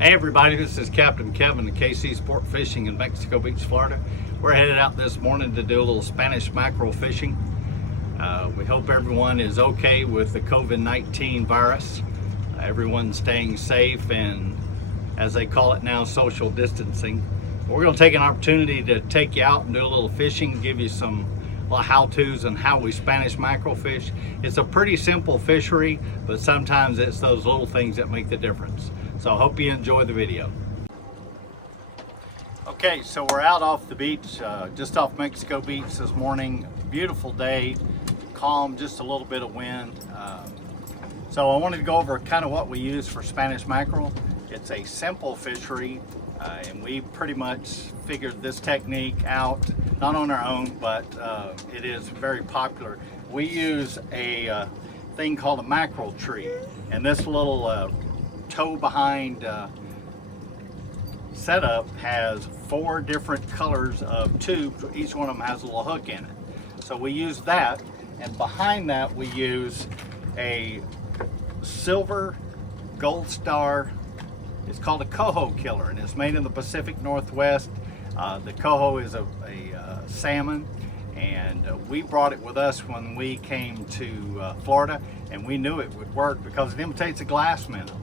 Hey everybody, this is Captain Kevin of KC Sport Fishing in Mexico Beach, Florida. We're headed out this morning to do a little Spanish mackerel fishing. We hope everyone is okay with the COVID-19 virus. Everyone's staying safe and, as they call it now, social distancing. We're going to take an opportunity to take you out and do a little fishing, give you some how-tos on how we Spanish mackerel fish. It's a pretty simple fishery, but sometimes it's those little things that make the difference. So I hope you enjoy the video. Okay, so we're out off the beach, just off Mexico Beach this morning. Beautiful day, calm, just a little bit of wind. So I wanted to go over kind of what we use for Spanish mackerel. It's a simple fishery, and we pretty much figured this technique out, not on our own, but it is very popular. We use a thing called a mackerel tree, and this little toe behind setup has 4 different colors of tubes. Each one of them has a little hook in it. So we use that, and behind that we use a silver gold star. It's called a coho killer, and it's made in the Pacific Northwest. The coho is a salmon, and we brought it with us when we came to Florida, and we knew it would work because it imitates a glass minnow.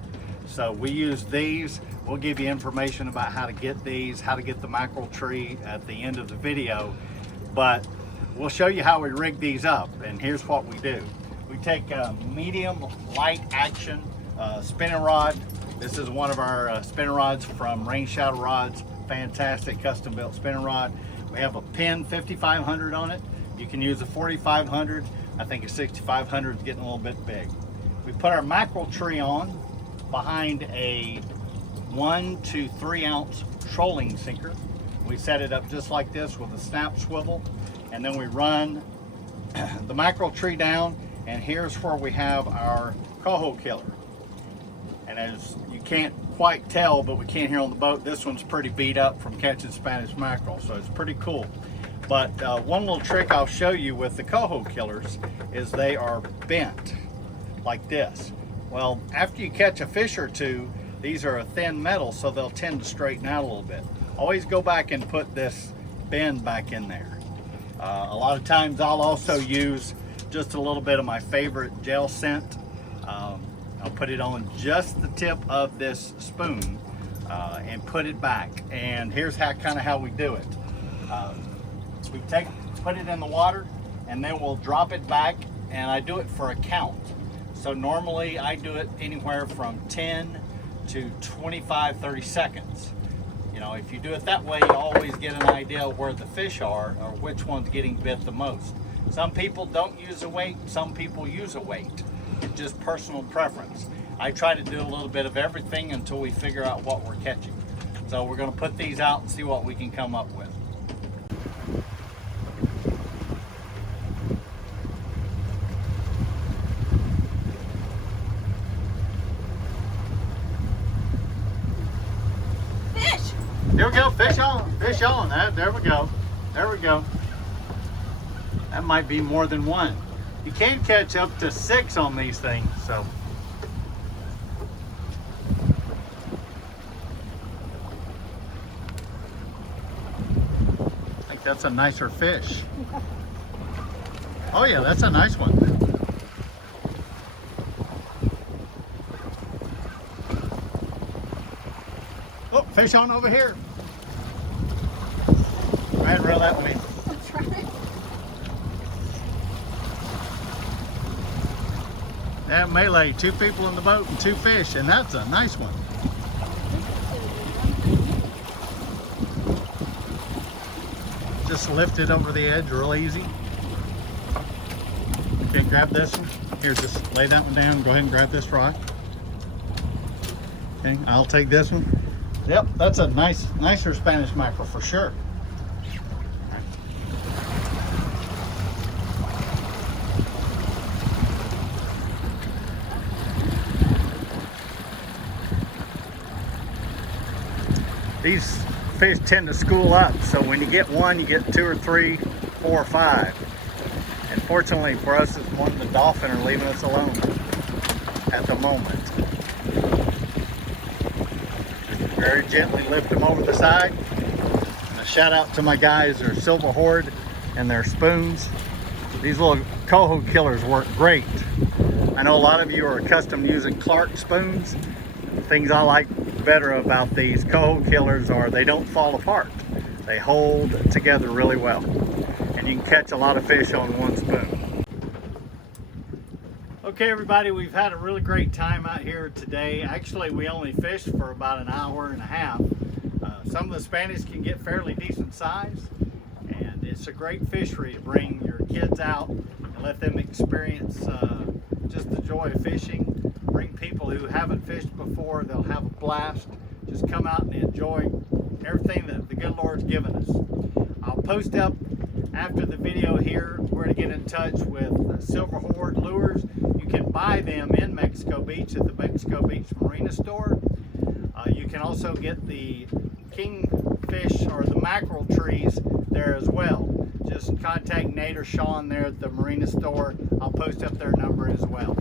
So we use these. We'll give you information about how to get these, how to get the mackerel tree at the end of the video, but we'll show you how we rig these up. And here's what we do. We take a medium light action spinning rod. This is one of our spinning rods from Rain Shadow Rods. Fantastic custom built spinning rod. We have a pin 5500 on it. You can use a 4500. I think a 6500 is getting a little bit big. We put our mackerel tree on behind a 1 to 3 ounce trolling sinker. We set it up just like this with a snap swivel, and then we run the mackerel tree down, and here's where we have our coho killer. And as you can't quite tell, but we can here on the boat, this one's pretty beat up from catching Spanish mackerel, so it's pretty cool. But one little trick I'll show you with the coho killers is they are bent like this. Well, after you catch a fish or two, these are a thin metal, so they'll tend to straighten out a little bit. Always go back and put this bend back in there. A lot of times I'll also use just a little bit of my favorite gel scent. I'll put it on just the tip of this spoon and put it back. And here's how we do it. We put it in the water, and then we'll drop it back, and I do it for a count. So normally I do it anywhere from 10 to 25, 30 seconds. You know, if you do it that way, you always get an idea of where the fish are or which one's getting bit the most. Some people don't use a weight, some people use a weight. It's just personal preference. I try to do a little bit of everything until we figure out what we're catching. So we're going to put these out and see what we can come up with. There we go, fish on that. There we go. That might be more than one. You can catch up to 6 on these things, so. I think that's a nicer fish. Oh yeah, that's a nice one. Oh, fish on over here. Go ahead and reel that one in. That's right. That melee, 2 people in the boat and 2 fish, and that's a nice one. Just lift it over the edge real easy. Okay, grab this one. Here, just lay that one down. Go ahead and grab this rock. Okay, I'll take this one. Yep, that's a nicer Spanish mackerel for sure. These fish tend to school up, so when you get one, you get 2 or 3, 4 or 5. And fortunately for us, it's one, the dolphin are leaving us alone at the moment. Very gently lift them over the side. And a shout out to my guys, their Silver Horde and their spoons. These little coho killers work great. I know a lot of you are accustomed to using Clark spoons. The things I like better about these coho killers are they don't fall apart. They hold together really well. And you can catch a lot of fish on one spoon. Okay everybody, we've had a really great time out here today. Actually, we only fished for about an hour and a half. Some of the Spanish can get fairly decent size, and it's a great fishery to bring your kids out and let them experience just the joy of fishing. Bring people who haven't fished before, they'll have a blast. Just come out and enjoy everything that the good Lord's given us. I'll post up after the video here where to get in touch with Silver Horde lures. You can buy them in Mexico Beach at the Mexico Beach Marina store. You can also get the kingfish or the mackerel trees there as well. Just contact Nate or Sean there at the Marina store. I'll post up their number as well.